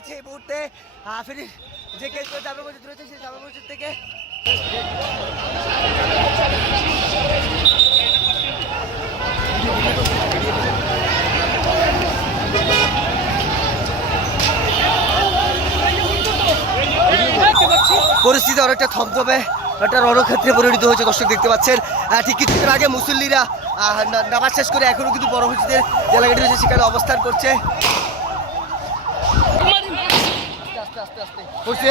রয়েছে এই মুহূর্তে ফেরি যে কেন্দ্রীয় জামে মসজিদ রয়েছে সেই জামে মসজিদ থেকে। পরিস্থিতি অনেকটা থমথমে একটা রণক্ষেত্রে পরিণত হয়েছে দর্শক দেখতে পাচ্ছেন। ঠিক কিছুক্ষণ আগে মুসল্লিরা নামাজ শেষ করে এখনো কিন্তু বড় মসজিদের যে এলাকাটি রয়েছে সেখানে অবস্থান করছে। আস্তে